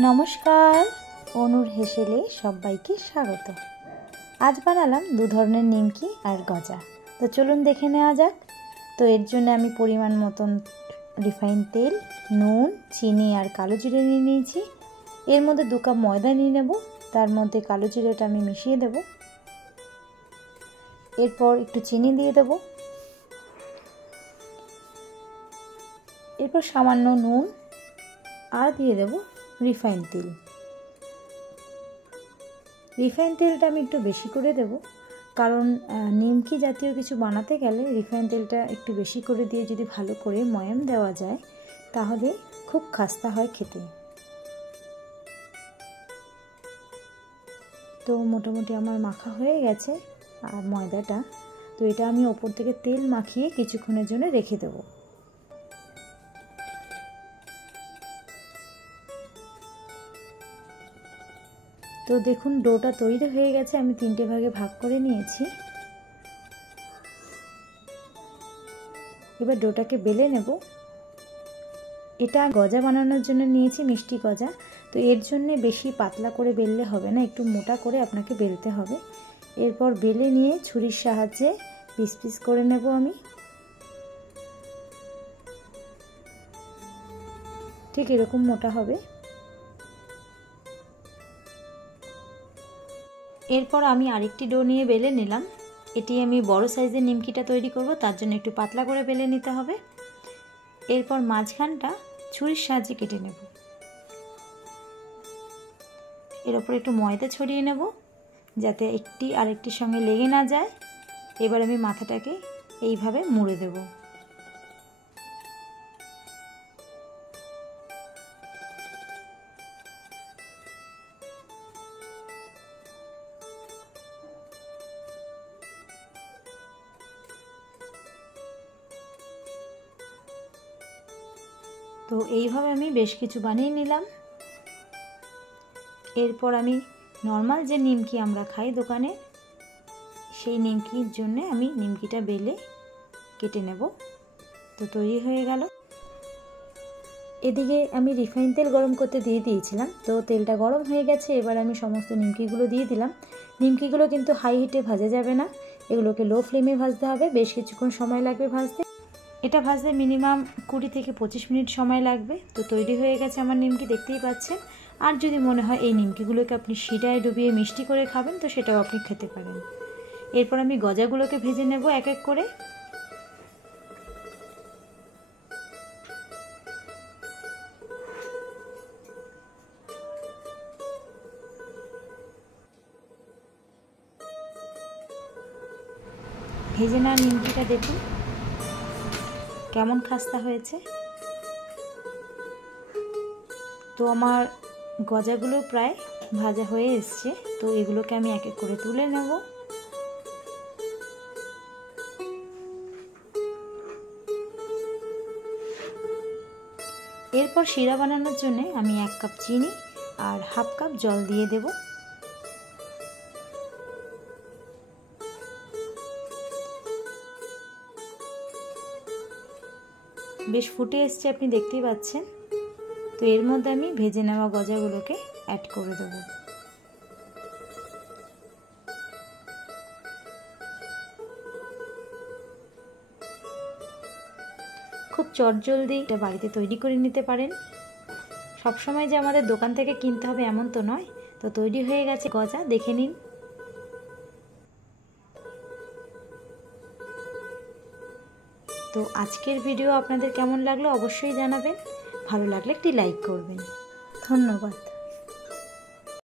নমস্কার, অনুর হেসেলে সবাইকে স্বাগত। আজ বানালাম দু ধরনের নিমকি আর গজা। তো চলুন দেখে নেওয়া যাক। তো এর জন্য আমি পরিমাণ মতন রিফাইন তেল, নুন, চিনি আর কালো জিরে নিয়ে নিয়েছি। এর মধ্যে 2 কাপ ময়দা নিয়ে নেব। তার মধ্যে কালো জিরেটা আমি মিশিয়ে দেব। এরপর একটু চিনি দিয়ে দেব। এরপর সামান্য নুন আর দিয়ে দেব রিফাইন তেল। রিফাইন তেলটা আমি একটু বেশি করে দেব, কারণ নিমকি জাতীয় কিছু বানাতে গেলে রিফাইন তেলটা একটু বেশি করে দিয়ে যদি ভালো করে ময়াম দেওয়া যায় তাহলে খুব খাস্তা হয় খেতে। তো মোটামুটি আমার মাখা হয়ে গেছে আর ময়দাটা, তো এটা আমি ওপর থেকে তেল মাখিয়ে কিছুক্ষণের জন্য রেখে দেবো। তো দেখুন ডোটা তৈরি হয়ে গেছে, আমি 3টে ভাগে ভাগ করে নিয়েছি। এবার ডোটাকে বেলে নেব। এটা গজা বানানোর জন্য নিয়েছি, মিষ্টি গজা। তো এর জন্য বেশি পাতলা করে বেললে হবে না, একটু মোটা করে আপনাকে বেলতে হবে। এরপর বেলে নিয়ে ছুরির সাহায্যে পিস পিস করে নেব আমি। ঠিক এরকম মোটা হবে। এরপর আমি আরেকটি ডো নিয়ে বেলে নিলাম। এটি আমি বড় সাইজের নিমকিটা তৈরি করব, তার জন্য একটু পাতলা করে বেলে নিতে হবে। এরপর মাঝখানটা ছুরির সাহায্যে কেটে নেব। এর ওপর একটু ময়দা ছড়িয়ে নেব যাতে একটি আরেকটির সঙ্গে লেগে না যায়। এবার আমি মাথাটাকে এইভাবে মুড়ে দেব। তো এইভাবে আমি বেশ কিছু বানিয়ে নিলাম। এরপর আমি নর্মাল যে নিমকি আমরা খাই দোকানে, সেই নিমকির জন্য আমি নিমকিটা বেলে কেটে নেব। তো তৈরি হয়ে গেল। এদিকে আমি রিফাইন তেল গরম করতে দিয়ে দিয়েছিলাম, তো তেলটা গরম হয়ে গেছে। এবার আমি সমস্ত নিমকিগুলো দিয়ে দিলাম। নিমকিগুলো কিন্তু হাই হিটে ভাজা যাবে না, এগুলোকে লো ফ্লেমে ভাজতে হবে। বেশ কিছুক্ষণ সময় লাগবে ভাজতে। এটা ভাজতে মিনিমাম 20 থেকে 25 মিনিট সময় লাগবে। তো তৈরি হয়ে গেছে আমার নিমকি, দেখতেই পাচ্ছেন। আর যদি মনে হয় এই নিমকিগুলোকে আপনি শিরায় ডুবিয়ে মিষ্টি করে খাবেন, তো সেটাও আপনি খেতে পারেন। এরপর আমি গজাগুলোকে ভেজে নেব এক এক করে। ভেজে নেওয়া নিমকিটা দেখুন কেমন খাস্তা হয়েছে। তো আমার গজাগুলো প্রায় ভাজা হয়ে এসছে। তো এগুলোকে আমি এক এক করে তুলে নেব। এরপর শিরা বানানোর জন্য আমি 1 কাপ চিনি আর হাফ কাপ জল দিয়ে দেব। বেশ ফুটে এসছে, আপনি দেখতেই পাচ্ছেন। তো এর মধ্যে আমি ভেজে নেওয়া গজাগুলোকে অ্যাড করে দেব। খুব চটজলদি এটা বাড়িতে তৈরি করে নিতে পারেন। সবসময় যে আমাদের দোকান থেকে কিনতে হবে এমন তো নয়। তো তৈরি হয়ে গেছে গজা, দেখে নিন। তো আজকের ভিডিও আপনাদের কেমন লাগলো অবশ্যই জানাবেন। ভালো লাগলে একটি লাইক করবেন। ধন্যবাদ।